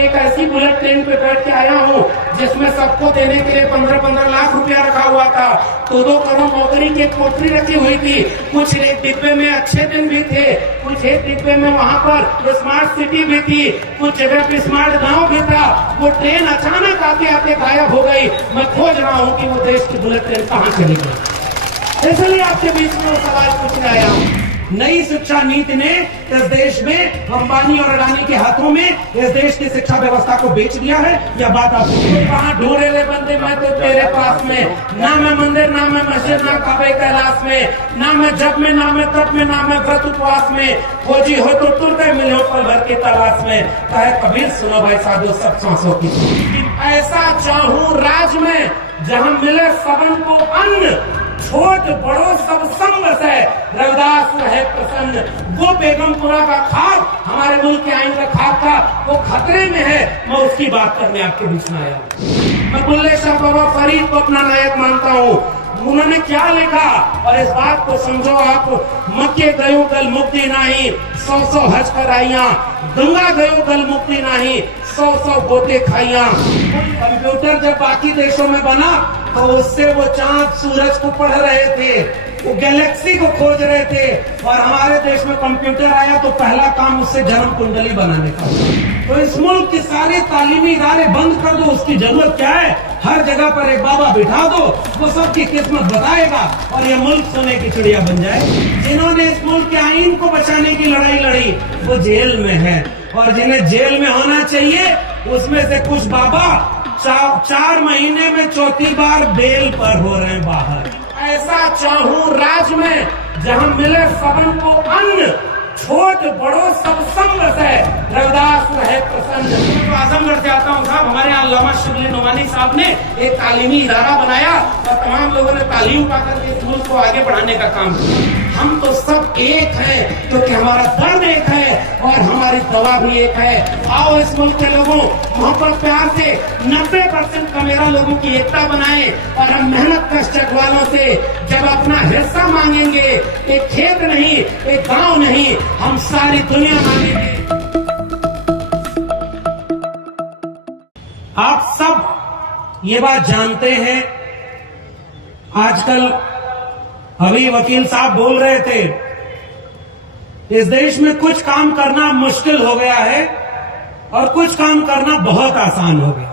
एक ऐसी bullet train पे बैठ के आया हूँ जिसमें सबको देने के लिए 15-15 लाख रुपया रखा हुआ था। 2-2 करोड़ नौकरी की कोठरी रखी हुई थी। कुछ एक डिब्बे में अच्छे दिन भी थे, कुछ एक डिब्बे में वहाँ पर स्मार्ट सिटी भी थी, कुछ जगह पे स्मार्ट गांव भी था। वो ट्रेन अचानक आते आते गायब हो गई। मैं खोज रहा हूँ कि वो देश की बुलेट ट्रेन कहाँ चली गई। इसलिए आपके बीच में वो सवाल पूछने आया हूँ। नई शिक्षा नीति ने इस देश में अंबानी और अडानी के हाथों में इस देश की शिक्षा व्यवस्था को बेच दिया है। यह बात आप कहाँ ढूंढे ले बंदे, मैं तो तेरे पास में, ना मैं मंदिर ना मैं मस्जिद ना काबे कैलाश में, ना मैं जब में ना मैं तब में ना मैं व्रत उपवास में, खोजी हो तो तुर गए मिले हो पल भर के तलाश में। कहे कबीर सुनो भाई साधु सब सांसों की, ऐसा चाहूं राज में जहां मिले सबन को अन्न, छोट बड़ो सब संग है, रविदास रहे प्रसन्न। वो बेगमपुरा का खाक हमारे मुल्क के आइन का खाक था, वो खतरे में है। मैं उसकी बात करने आपके बीच में आया। मैं बुल्ले शाह बाबा फरीद को अपना नायक मानता हूँ। उन्होंने क्या लिखा और इस बात को समझो आप। मक्के गयो कल मुक्ति नहीं, 100 हज कराइया, गंगा गयो कल मुक्ति नहीं, 100 गोते खाइया। कंप्यूटर जब बाकी देशों में बना तो उससे वो चांद सूरज को पढ़ रहे थे, वो गैलेक्सी को खोज रहे थे। और हमारे देश में कंप्यूटर आया तो पहला काम उससे जन्म कुंडली बनाने का। तो इस मुल्क के सारे तालीमी इदारे बंद कर दो, उसकी जरूरत क्या है? हर जगह पर एक बाबा बिठा दो, वो सबकी किस्मत बताएगा और ये मुल्क सोने की चिड़िया बन जाए। जिन्होंने इस मुल्क के आईन को बचाने की लड़ाई लड़ी वो जेल में है, और जिन्हें जेल में होना चाहिए उसमें से कुछ बाबा 4 महीने में 4थी बार बेल पर हो रहे हैं बाहर। ऐसा चाहूं राज में जहां मिले सबन को अन्न, छोट बड़ो सब संग है, रविदास रहे प्रसन्न। तो आजमगढ़ से आता हूँ साहब, हमारे यहाँ अल्लामा शिबली नोमानी साहब ने एक तालीमी इदारा बनाया और तमाम लोगों ने तालीम पा करके इस मुल्क को आगे बढ़ाने का काम किया। हम तो सब एक हैं क्योंकि हमारा दर्द एक है और हमारी दवा भी एक है। आओ इस मुल्क के लोगों मोहब्बत प्यार से 90% का मेरा लोगों की एकता बनाए और हम मेहनत कष्ट वालों से जब अपना हिस्सा मांगेंगे, एक खेत नहीं, एक गांव नहीं, हम सारी दुनिया मांगेंगे। आप सब ये बात जानते हैं, आजकल अभी वकील साहब बोल रहे थे, इस देश में कुछ काम करना मुश्किल हो गया है और कुछ काम करना बहुत आसान हो गया।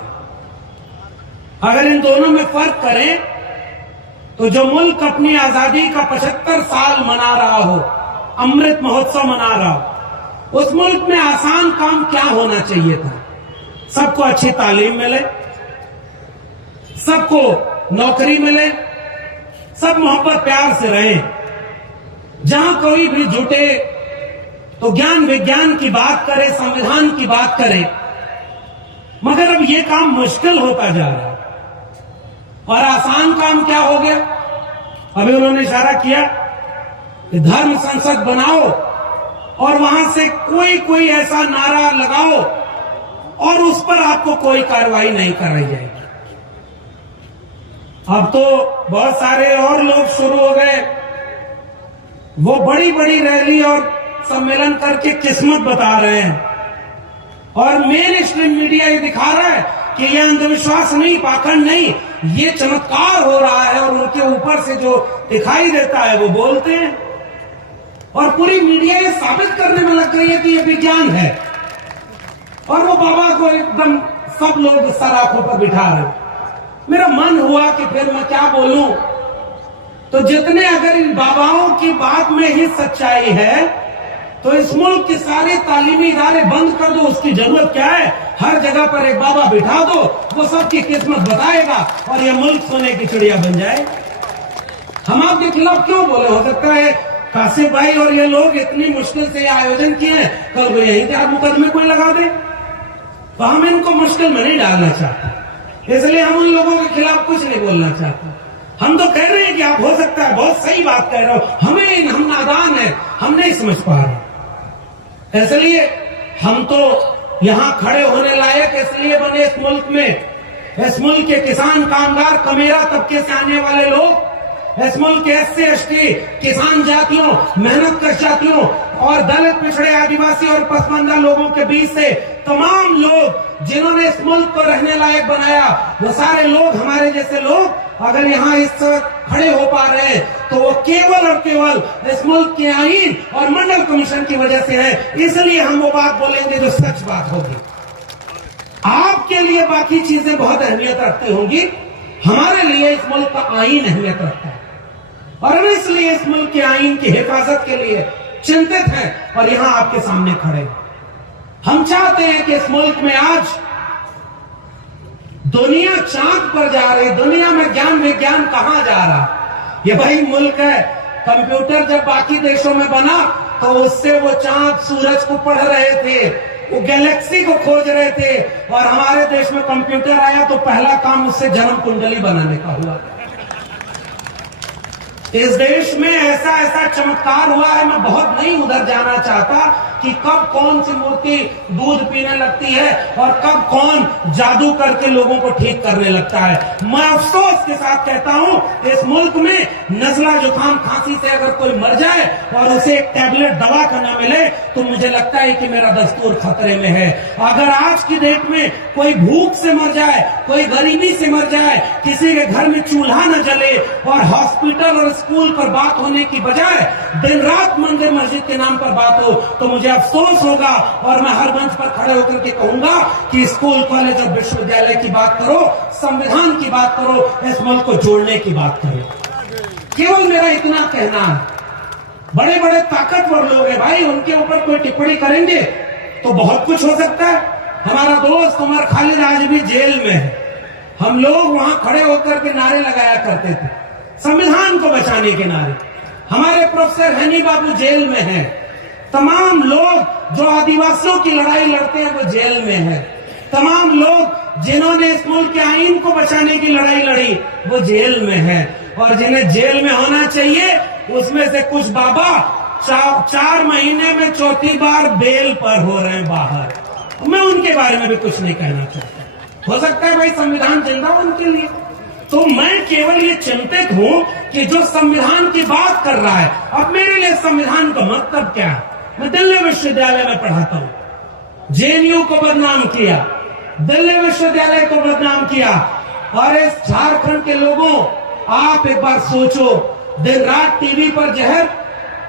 अगर इन दोनों में फर्क करें तो जो मुल्क अपनी आजादी का 75 साल मना रहा हो, अमृत महोत्सव मना रहा हो, उस मुल्क में आसान काम क्या होना चाहिए था? सबको अच्छी तालीम मिले, सबको नौकरी मिले, सब मोहब्बत प्यार से रहें। जहां कोई भी जुटे तो ज्ञान विज्ञान की बात करे, संविधान की बात करे। मगर अब ये काम मुश्किल होता जा रहा है और आसान काम क्या हो गया? अभी उन्होंने इशारा किया कि धर्म संसद बनाओ और वहां से कोई ऐसा नारा लगाओ और उस पर आपको कोई कार्रवाई नहीं कराई जाएगी। अब तो बहुत सारे और लोग शुरू हो गए, वो बड़ी बड़ी रैली और सम्मेलन करके किस्मत बता रहे हैं और मेन स्ट्रीम मीडिया ये दिखा रहा है कि ये अंधविश्वास नहीं, पाखंड नहीं, ये चमत्कार हो रहा है और उनके ऊपर से जो दिखाई देता है वो बोलते हैं और पूरी मीडिया ये साबित करने में लग रही है कि ये विज्ञान है और वो बाबा को एकदम सब लोग सर आंखों पर बिठा रहे हैं। मेरा मन हुआ कि फिर मैं क्या बोलूं, तो जितने अगर इन बाबाओं की बात में ही सच्चाई है तो इस मुल्क के सारे तालीमी इदारे बंद कर दो, उसकी जरूरत क्या है? हर जगह पर एक बाबा बिठा दो, वो सबकी किस्मत बताएगा और ये मुल्क सोने की चिड़िया बन जाए। हम आपके खिलाफ क्यों बोले? हो सकता है कासिफ भाई और ये लोग इतनी मुश्किल से आयोजन किए हैं, कल को यहीं के मुकदमे कोई लगा दे, तो हम इनको मुश्किल में नहीं डालना चाहते, इसलिए हम उन लोगों के खिलाफ कुछ नहीं बोलना चाहते। हम तो कह रहे हैं कि आप हो सकता है बहुत सही बात कह रहे हो, हम नादान हैं, हम नहीं समझ पा रहे, इसलिए हम तो यहां खड़े होने लायक इसलिए बने इस मुल्क में। इस मुल्क के किसान, कामगार, कमेरा तबके से आने वाले लोग, इस मुल्क के SC ST किसान जातियों, मेहनत कश जातियों और दलित, पिछड़े, आदिवासी और पसमानदा लोगों के बीच से तमाम लोग जिन्होंने इस मुल्क को रहने लायक बनाया, वो सारे लोग, हमारे जैसे लोग अगर यहाँ इस वक्त खड़े हो पा रहे हैं तो वो केवल और केवल इस मुल्क के आईन और मंडल कमीशन की वजह से है। इसलिए हम वो बात बोलेंगे जो सच बात होगी। आपके लिए बाकी चीजें बहुत अहमियत रखती होंगी, हमारे लिए इस मुल्क का आईन अहमियत रखता है और हम इसलिए इस मुल्क के आईन की हिफाजत के लिए चिंतित हैं और यहां आपके सामने खड़े हैं। हम चाहते हैं कि इस मुल्क में आज दुनिया चांद पर जा रही, दुनिया में ज्ञान विज्ञान कहां जा रहा। ये वही मुल्क है, कंप्यूटर जब बाकी देशों में बना तो उससे वो चांद सूरज को पढ़ रहे थे, वो गैलेक्सी को खोज रहे थे, और हमारे देश में कंप्यूटर आया तो पहला काम उससे जन्म कुंडली बनाने का हुआ। इस देश में ऐसा ऐसा चमत्कार हुआ है, मैं बहुत नहीं उधर जाना चाहता कि कब कौन सी मूर्ति दूध पीने लगती है और कब कौन जादू करके लोगों को ठीक करने लगता है। मैं अफसोस के साथ कहता हूं, इस मुल्क में नजला जुकाम खांसी से अगर कोई मर जाए और उसे एक टैबलेट दवा का न मिले तो मुझे लगता है कि मेरा दस्तूर खतरे में है। अगर आज की डेट में कोई भूख से मर जाए, कोई गरीबी से मर जाए, किसी के घर में चूल्हा न जले और हॉस्पिटल और स्कूल पर बात होने की बजाय दिन रात मंदिर मस्जिद के नाम पर बात हो, तो मुझे अफसोस होगा और मैं हर मंच पर खड़े होकर के कहूंगा कि स्कूल, कॉलेज और विश्वविद्यालय की बात करो, संविधान की बात करो, इस मुल्क को जोड़ने की बात करो। केवल मेरा इतना कहना है, बड़े बड़े ताकतवर लोग हैं भाई, उनके ऊपर कोई टिप्पणी करेंगे तो बहुत कुछ हो सकता है। हमारा दोस्त उमर खालिद आज भी जेल में है। हम लोग वहां खड़े होकर के नारे लगाया करते थे, संविधान को बचाने के नारे। हमारे प्रोफेसर हनी बाबू जेल में हैं। तमाम लोग जो आदिवासियों की लड़ाई लड़ते हैं वो जेल में है। तमाम लोग जिन्होंने इस मुल्क के आईन को बचाने की लड़ाई लड़ी वो जेल में है, और जिन्हें जेल में होना चाहिए उसमें से कुछ बाबा 4 महीने में चौथी बार बेल पर हो रहे हैं बाहर। मैं उनके बारे में भी कुछ नहीं कहना चाहता। हो सकता है भाई संविधान जिंदा हो उनके लिए, तो मैं केवल ये चिंतित हूं कि जो संविधान की बात कर रहा है, अब मेरे लिए संविधान का मतलब क्या है। मैं दिल्ली विश्वविद्यालय में पढ़ाता हूं, जेएनयू को बदनाम किया, दिल्ली विश्वविद्यालय को बदनाम किया, और इस झारखंड के लोगों, आप एक बार सोचो, दिन रात टीवी पर जहर,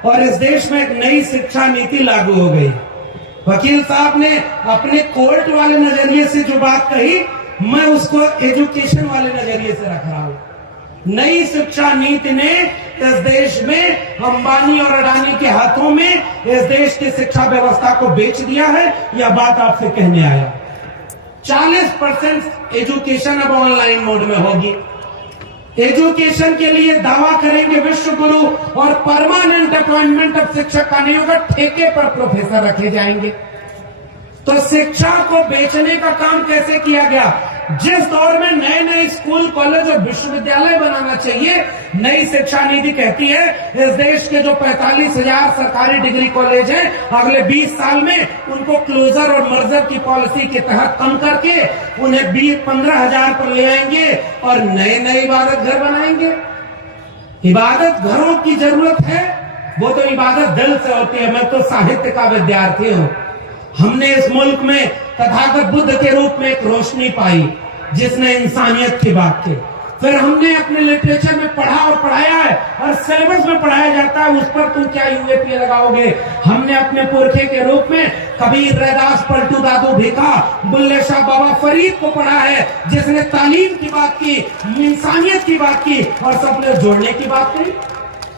और इस देश में एक नई शिक्षा नीति लागू हो गई। वकील साहब ने अपने कोर्ट वाले नजरिए से जो बात कही, मैं उसको एजुकेशन वाले नजरिए से रख रहा हूं। नई शिक्षा नीति ने इस देश में अंबानी और अडानी के हाथों में इस देश की शिक्षा व्यवस्था को बेच दिया है। यह बात आपसे कहने आया। 40% एजुकेशन अब ऑनलाइन मोड में होगी। एजुकेशन के लिए दावा करेंगे विश्व गुरु, और परमानेंट अपॉइंटमेंट अब शिक्षक का नहीं होगा, ठेके पर प्रोफेसर रखे जाएंगे। तो शिक्षा को बेचने का काम कैसे किया गया। जिस दौर में नए नए स्कूल, कॉलेज और विश्वविद्यालय बनाना चाहिए, नई शिक्षा नीति कहती है इस देश के जो 45,000 सरकारी डिग्री कॉलेज हैं, अगले 20 साल में उनको क्लोजर और मर्जर की पॉलिसी के तहत कम करके उन्हें 15,000 पर ले आएंगे और नए नए इबादत घर बनाएंगे। इबादत घरों की जरूरत है, वो तो इबादत दिल से होती है। मैं तो साहित्य का विद्यार्थी हूं। हमने इस मुल्क में तथागत बुद्ध के रूप में एक रोशनी पाई जिसने इंसानियत की बात की। फिर हमने अपने लिटरेचर में पढ़ा और पढ़ाया है, और सिलेबस में पढ़ाया जाता है, उस पर तुम क्या यूएपीए लगाओगे। हमने अपने पुरखे के रूप में कबीर, रैदास, पलटू दादू भिखा, बुल्ले शाह, बाबा फरीद को पढ़ा है, जिसने तालीम की बात की, इंसानियत की बात की और सबने जोड़ने की बात कही।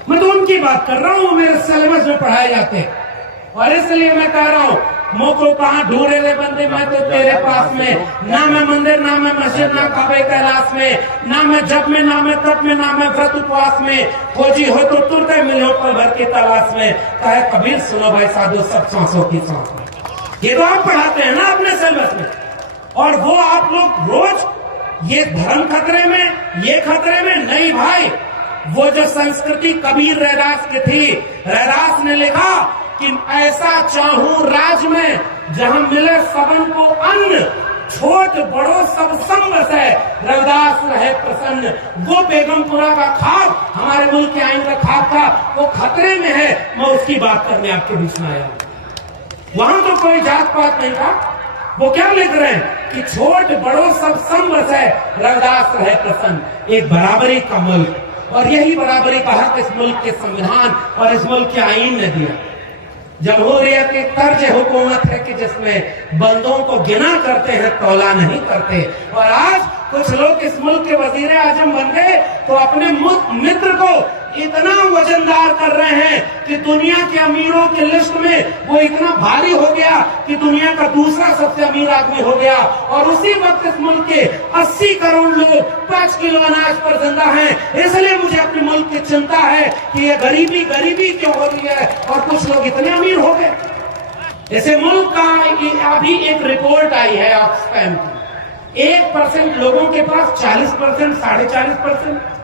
मैं तो उनकी बात कर रहा हूं, मेरे सिलेबस में पढ़ाए जाते हैं। और इसलिए मैं कह रहा हूं, मोको कहां ढूंढे रे बंदे, मैं तो तेरे पास में। ना मैं मंदिर, ना मैं मस्जिद, ना काबे कैलाश में, ना मैं जब में, ना मैं तब में, ना मैं व्रत उपवास में। खोजी हो तो तुरते मिलो पल भर की तलाश में। कहे कबीर सुनो भाई साधु, सब सांसों की सांस में। ये तो आप पढ़ाते हैं ना अपने सिलेबस में, और वो आप लोग रोज ये धर्म खतरे में, ये खतरे में नहीं भाई। वो जो संस्कृति कबीर रैदास की थी, रैदास ने लिखा कि ऐसा चाहूं राज में जहां मिले सबन को अन्न, छोट बड़ो सब संग बसे, रविदास रहे प्रसन्न। वो बेगमपुरा का खाक, हमारे मुल्क के आइन का खाक था, वो खतरे में है। मैं उसकी बात करने आपके बीच में आया। वहां तो कोई जात पात नहीं था, वो क्या लिख रहे हैं कि छोट बड़ों सब सम रसे, रविदास रहे प्रसन्न। एक बराबरी का मुल्क, और यही बराबरी का हक इस मुल्क के संविधान और इस मुल्क के आईन ने दिया। जमहूरियत एक तर्ज हुकूमत है कि जिसमें बंदों को गिना करते हैं, तौला नहीं करते। और आज कुछ लोग इस मुल्क के वजीर आजम बन गए तो अपने मित्र को इतना वजनदार कर रहे हैं कि दुनिया के अमीरों की लिस्ट में वो इतना भारी हो गया कि दुनिया का दूसरा सबसे अमीर आदमी हो गया। और उसी वक्त इस मुल्क के 80 करोड़ लोग 5 किलो अनाज पर जिंदा हैं। इसलिए मुझे अपने मुल्क की चिंता है कि ये गरीबी क्यों हो रही है और कुछ लोग इतने अमीर हो गए। ऐसे मुल्क का अभी एक रिपोर्ट आई है ऑक्सफैम की, 1% लोगों के पास 40%, 40.5%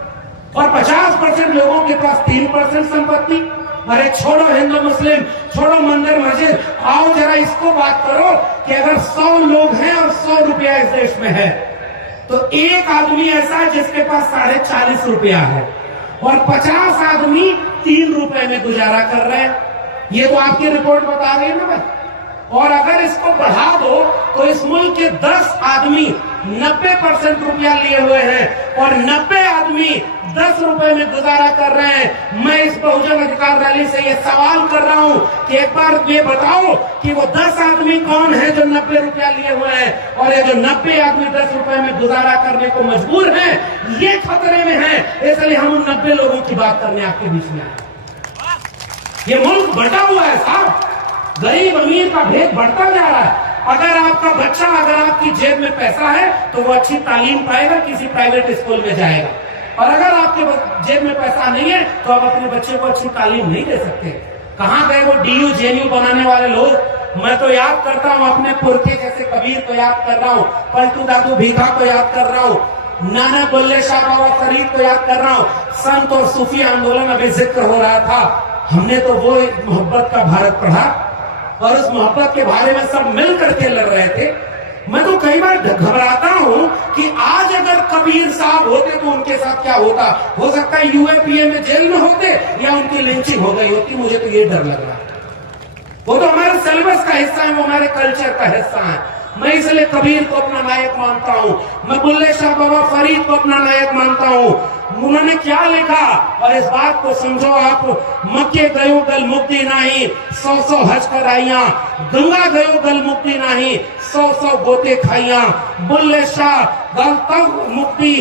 और 50% लोगों के पास 3% संपत्ति। अरे छोड़ो हिंदू मुस्लिम, छोड़ो मंदिर मस्जिद, आओ जरा इसको बात करो कि अगर 100 लोग हैं और 100 रुपया इस देश में है तो एक आदमी ऐसा है जिसके पास 40.5 रुपया है और 50 आदमी 3 रुपए में गुजारा कर रहे हैं। ये तो आपकी रिपोर्ट बता रही है ना भाई। और अगर इसको बढ़ा दो तो इस मुल्क के 10 आदमी 90% रुपया लिए हुए हैं और 90 आदमी 10 रुपए में गुजारा कर रहे हैं। मैं इस बहुजन अधिकार रैली से ये सवाल कर रहा हूं कि एक बार ये बताओ कि वो 10 आदमी कौन है जो 90 रुपया लिए हुए हैं और ये जो 90 आदमी 10 रुपए में गुजारा करने को मजबूर हैं, ये खतरे में है। इसलिए हम उन 90 लोगों की बात करने आपके बीच में आए। ये मुल्क बंटा हुआ है साहब, गरीब अमीर का भेद बढ़ता जा रहा है। अगर आपका बच्चा, अगर आपकी जेब में पैसा है तो वो अच्छी तालीम पाएगा, किसी प्राइवेट स्कूल में जाएगा। और अगर आपके जेब में पैसा नहीं है तो आप अपने बच्चे को अच्छी तालीम नहीं दे सकते। कहां गए वो DU JNU बनाने वाले लोग? मैं तो याद करता हूं अपने पुरखे जैसे कबीर को याद कर रहा हूं, पलटू दादू भीखा को याद कर रहा हूं, नाना बुल्ले शाह बाबा फरीद को याद कर रहा हूं। संत और सूफी आंदोलन अभी जिक्र हो रहा था, हमने तो वो मोहब्बत का भारत पढ़ा और उस मोहब्बत के बारे में सब मिल करके लड़ रहे थे। मैं तो कई बार घबराता हूं कि आज अगर कबीर साहब होते तो उनके साथ क्या होता। हो सकता है UAPA में जेल में होते या उनकी लिंचिंग हो गई होती। मुझे तो ये डर लग रहा है। वो तो हमारे सिलेबस का हिस्सा है, वो हमारे कल्चर का हिस्सा है। मैं इसलिए कबीर को अपना नायक मानता हूं, मैं बुल्ले शाह बाबा फरीद को अपना नायक मानता हूं। उन्होंने क्या लिखा और इस बात को समझो आप। मक्के गयो गल मुक्ति नहीं, 100 हज कराइया, गंगा गयो गल मुक्ति नहीं, 100 गोते खाइया। बुल्ले शाह गल तब मुक्ति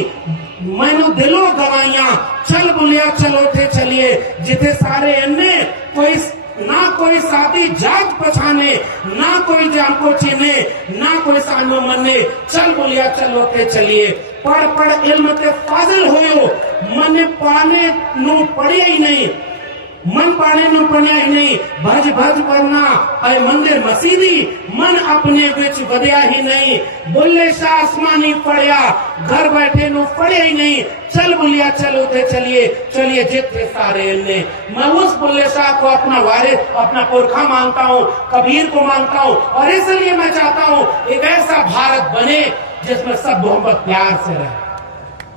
मैनू दिलों गवाइया, चल बुलिया चलो थे चलिए, जिथे सारे अन्य कोई ना कोई साथी जात पछाने, ना कोई जान को चीने, ना कोई सानो मने, चल बोलिया चलो ते चलिए। पढ़ पढ़ इल्म ते फाजिल होयो, मन पाने नु पढ़िया ही नहीं, मन पाने नु पढ़िया ही नहीं। भज भज करना अय मंदिर मसीदी, मन अपने विच वधिया ही नहीं। बुल्ले शाह आसमानी पढ़िया, घर बैठे नु पढ़िया ही नहीं, चल बुलिया चलो ते चलिए, चलिए जितने सारे ने। मैं उस बुल्ले शाह को अपना वारिस, अपना पुरखा मानता हूँ, कबीर को मानता हूँ और इसलिए मैं चाहता हूँ एक ऐसा भारत बने जिसमें सब मोहब्बत प्यार से रहे।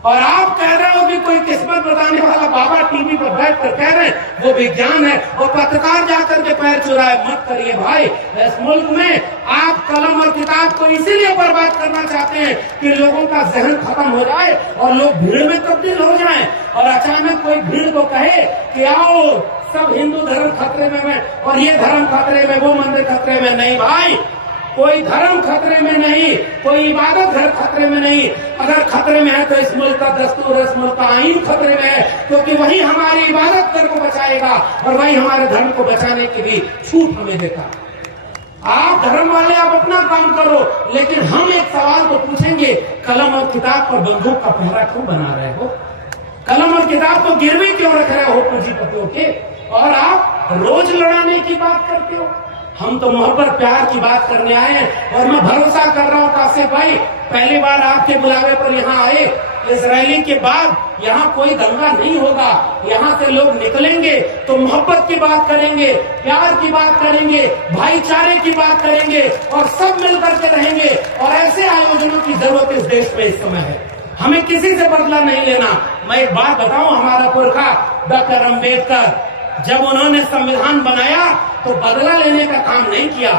और आप कह रहे हो कि कोई किस्मत बताने वाला बाबा टीवी पर बैठ कर कह रहे हैं वो विज्ञान है और पत्रकार जाकर के पैर चुराए, मत करिए भाई। इस मुल्क में आप कलम और किताब को इसीलिए बर्बाद करना चाहते हैं कि लोगों का जहन खत्म हो जाए और लोग भीड़ में तब्दील हो जाएं और अचानक कोई भीड़ को कहे कि आओ सब हिंदू धर्म खतरे में है और ये धर्म खतरे में, वो मंदिर खतरे में। नहीं भाई, कोई धर्म खतरे में नहीं, कोई इबादत घर खतरे में नहीं। अगर खतरे में है तो इस मुल्क का दस्तूर, इस मुल्क का आईन खतरे में है, क्योंकि वही हमारी इबादत घर को बचाएगा और वही हमारे धर्म को बचाने की भी छूट हमें देता। आप धर्म वाले आप अपना काम करो, लेकिन हम एक सवाल तो पूछेंगे, कलम और किताब पर बंदूक का पहरा क्यों बना रहे हो? कलम और किताब को गिरवी क्यों रख रहे हो पूंजीपतियों के? और आप रोज लड़ाने की बात करते हो। हम तो मोहब्बत प्यार की बात करने आए हैं और मैं भरोसा कर रहा हूँ कासिफ भाई, पहली बार आपके बुलावे पर यहाँ आए, इस रैली के बाद यहाँ कोई दंगा नहीं होगा। यहाँ से लोग निकलेंगे तो मोहब्बत की बात करेंगे, प्यार की बात करेंगे, भाईचारे की बात करेंगे और सब मिलकर के रहेंगे। और ऐसे आयोजनों की जरूरत इस देश में इस समय है। हमें किसी से बदला नहीं लेना। मैं एक बात बताऊं, हमारा पुरखा डॉक्टर अम्बेडकर जब उन्होंने संविधान बनाया तो बदला लेने का काम नहीं किया,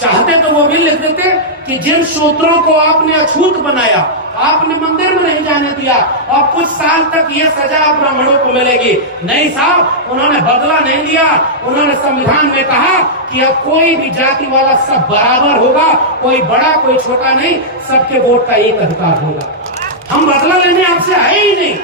चाहते तो वो भी लिख देते कि जिन शूद्रों को आपने अछूत बनाया, आपने मंदिर में नहीं जाने दिया और कुछ साल तक ये सजा ब्राह्मणों को मिलेगी। नहीं साहब, उन्होंने बदला नहीं लिया। उन्होंने संविधान में कहा कि अब कोई भी जाति वाला सब बराबर होगा, कोई बड़ा कोई छोटा नहीं, सबके वोट का एक अधिकार होगा। हम बदला लेने आपसे आए ही नहीं।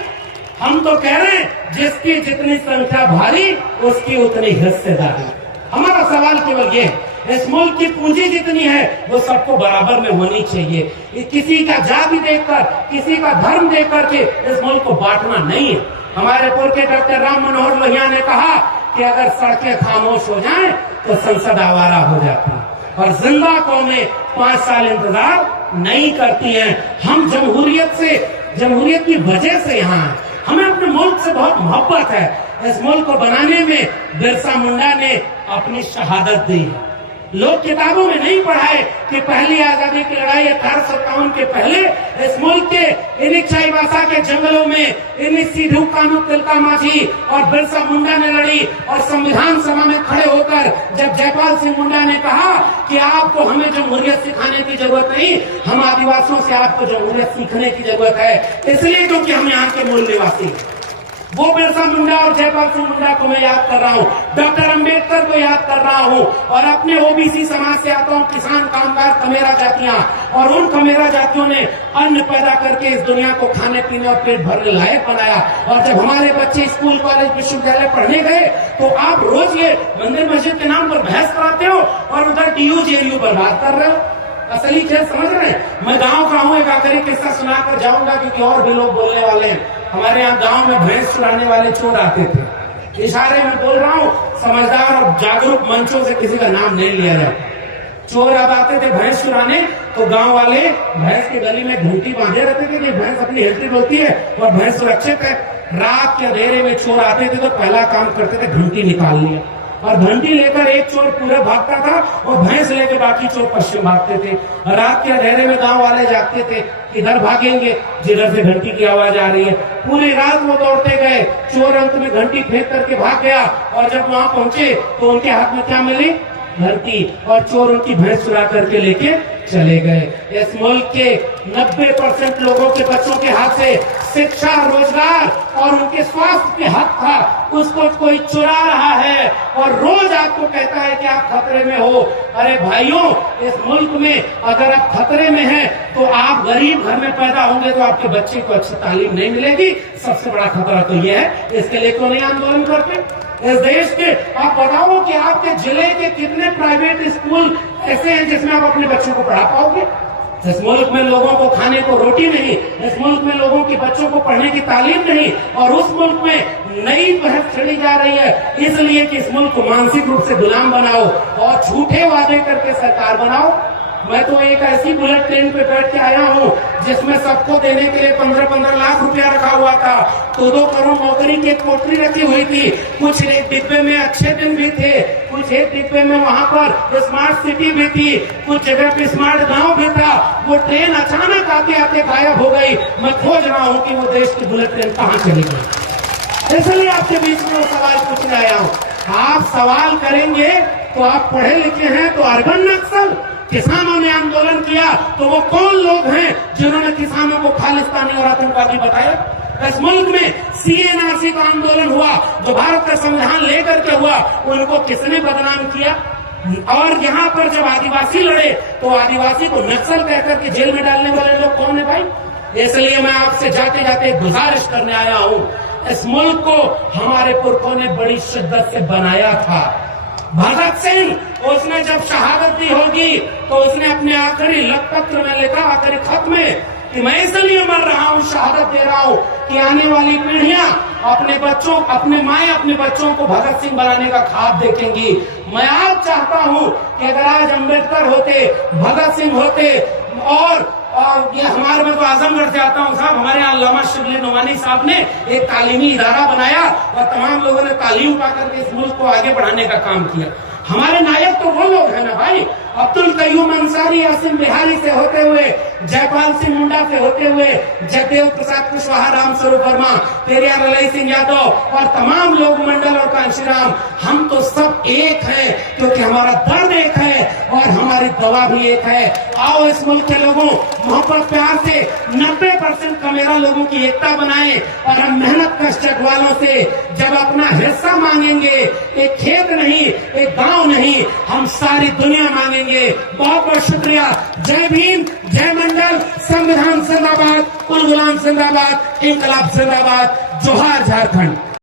हम तो कह रहे हैं जिसकी जितनी संख्या भारी उसकी उतनी हिस्सेदारी। हमारा सवाल केवल ये है, इस मुल्क की पूंजी जितनी है वो सबको बराबर में होनी चाहिए। किसी का जाति देखकर, किसी का धर्म देख करके इस मुल्क को बांटना नहीं है। हमारे पूर्व के डॉक्टर राम मनोहर लोहिया ने कहा कि अगर सड़कें खामोश हो जाएं तो संसद आवारा हो जाती है और जिंदा कौमें 5 साल इंतजार नहीं करती हैं। हम जमहूरियत की वजह से यहाँ हैं। हमें अपने मुल्क से बहुत मोहब्बत है। इस मुल्क को बनाने में बिरसा मुंडा ने अपनी शहादत दी है। लोग किताबों में नहीं पढ़ाए कि पहली आजादी की लड़ाई 1857 के पहले इस मुल्क के इन्हीं चाईबासा के जंगलों में इन्हीं सीधू कानू तिलका माझी और बिरसा मुंडा ने लड़ी और संविधान सभा में खड़े होकर जब जयपाल सिंह मुंडा ने कहा कि आपको हमें जमहूरियत सिखाने की जरूरत नहीं, हम आदिवासियों से आपको जमहूरियत सीखने की जरूरत है, इसलिए क्योंकि हम यहाँ के मूल निवासी हैं। वो बिरसा मुंडा और जयपाल सिंह मुंडा को मैं याद कर रहा हूँ, डॉक्टर अंबेडकर को याद कर रहा हूँ और अपने ओबीसी समाज से आता हूँ, किसान कामगार कमेरा जातियां, और उन कमेरा जातियों ने अन्न पैदा करके इस दुनिया को खाने पीने और पेट भरने लायक बनाया। और जब हमारे बच्चे स्कूल कॉलेज विश्वविद्यालय पढ़ने गए तो आप रोज ये मंदिर मस्जिद के नाम पर बहस कराते हो और उधर डीयू जेयू बर्बाद कर रहे हो। असली खेल समझ रहे हैं। मैं गांव का हूँ, एक आखिरी किस्सा सुनाकर जाऊंगा क्योंकि और भी लोग बोलने वाले हैं। हमारे यहाँ गांव में भैंस चुराने वाले चोर आते थे। इशारे में बोल रहा हूँ, समझदार और जागरूक मंचों से किसी का नाम नहीं लिया जाता। चोर अब आते थे भैंस चुराने तो गांव वाले भैंस की गली में घंटी बांधे रहते थे कि भैंस अपनी एंट्री होती है और भैंस सुरक्षित है। रात के अंधेरे में चोर आते थे तो पहला काम करते थे घंटी निकाल लिया और घंटी लेकर एक चोर पूरा भागता था और भैंस लेकर बाकी चोर पश्चिम भागते थे। रात के अंधेरे में गांव वाले जागते थे, इधर भागेंगे जिधर से घंटी की आवाज आ रही है। पूरी रात वो दौड़ते गए, चोर अंत में घंटी फेंक करके भाग गया और जब वहां पहुंचे तो उनके हाथ में क्या मिली? घंटी, और चोर उनकी भैंस चुरा करके लेके चले गए। इस मुल्क के 90% लोगों के बच्चों के हाथ से शिक्षा, रोजगार और उनके स्वास्थ्य के हक था, उसको कोई चुरा रहा है और रोज आपको कहता है कि आप खतरे में हो। अरे भाइयों, इस मुल्क में अगर आप खतरे में हैं तो आप गरीब घर में पैदा होंगे तो आपके बच्चे को अच्छी तालीम नहीं मिलेगी। सबसे बड़ा खतरा तो यह है। इसके लिए क्यों नहीं आंदोलन करते? इस देश के आप बताओ कि आपके जिले के कितने प्राइवेट स्कूल ऐसे हैं जिसमें आप अपने बच्चों को पढ़ा पाओगे? इस मुल्क में लोगों को खाने को रोटी नहीं, इस मुल्क में लोगों के बच्चों को पढ़ने की तालीम नहीं, और उस मुल्क में नई बहस छेड़ी जा रही है इसलिए कि इस मुल्क को मानसिक रूप से गुलाम बनाओ और झूठे वादे करके सरकार बनाओ। मैं तो एक ऐसी बुलेट ट्रेन पे बैठ के आया हूँ जिसमें सबको देने के लिए 15-15 लाख रुपया रखा हुआ था। 2-2 करोड़ नौकरी की कोठरी रखी हुई थी। कुछ एक डिब्बे में अच्छे दिन भी थे, कुछ एक डिब्बे में वहाँ पर स्मार्ट सिटी भी थी, कुछ जगह पे स्मार्ट गांव भी था। वो ट्रेन अचानक आते आते गायब हो गई। मैं खोज रहा हूँ कि वो देश की बुलेट ट्रेन कहाँ चली गई। इसलिए आपके बीच में वो सवाल पूछने आया हूँ। आप सवाल करेंगे तो आप पढ़े लिखे हैं तो अर्बन नक्सल, किसानों ने आंदोलन किया तो वो कौन लोग हैं जिन्होंने किसानों को खालिस्तानी और आतंकवादी बताया? इस मुल्क में CNRC का आंदोलन हुआ जो भारत का संविधान लेकर के हुआ, उनको किसने बदनाम किया? और यहाँ पर जब आदिवासी लड़े तो आदिवासी को नक्सल कहकर के जेल में डालने वाले लोग कौन है भाई? इसलिए मैं आपसे जाते जाते गुजारिश करने आया हूँ, इस मुल्क को हमारे पुरखों ने बड़ी शिद्दत से बनाया था। भगत सिंह, उसने जब शहादत दी होगी तो उसने अपने आखिरी लखपत्र में लिखा, आखिरी खत में, कि मैं इसलिए मर रहा हूँ, शहादत दे रहा हूँ कि आने वाली पीढ़ियां अपने बच्चों, अपने माए अपने बच्चों को भगत सिंह बनाने का ख्वाब देखेंगी। मैं आज चाहता हूँ कि अगर आज अम्बेडकर होते, भगत सिंह होते, और ये हमारे, मैं तो आजमगढ़ से आता हूँ साहब, हमारे यहाँ अल्लामा शिबली नोमानी साहब ने एक तालीमी इदारा बनाया और तमाम लोगों ने तालीम पाकर के इस मुल्क को आगे बढ़ाने का काम किया। हमारे नायक तो वो लोग हैं ना भाई, अब्दुल कयूम अंसारी, आसिम बिहारी से होते हुए जयपाल सिंह मुंडा से होते हुए जगदेव प्रसाद कुशवाहा, राम स्वरूप वर्मा, पेरियार ललई सिंह यादव और तमाम लोग मंडल और कांशीराम, हम तो सब एक हैं क्योंकि हमारा दर्द एक है और हमारी दवा भी एक है। आओ इस मुल्क के लोगों मोहब्बत प्यार से 90% कमेरा लोगों की एकता बनाएं और हम मेहनत कष्ट वालों से जब अपना हिस्सा मांगेंगे, एक खेत नहीं, एक गांव नहीं, हम सारी दुनिया मांगेंगे। बहुत बहुत शुक्रिया। जय भीम, जय मंडल, संविधान जिंदाबाद, कुल गुलाम जिंदाबाद, इंकलाब जिंदाबाद, जोहार झारखंड।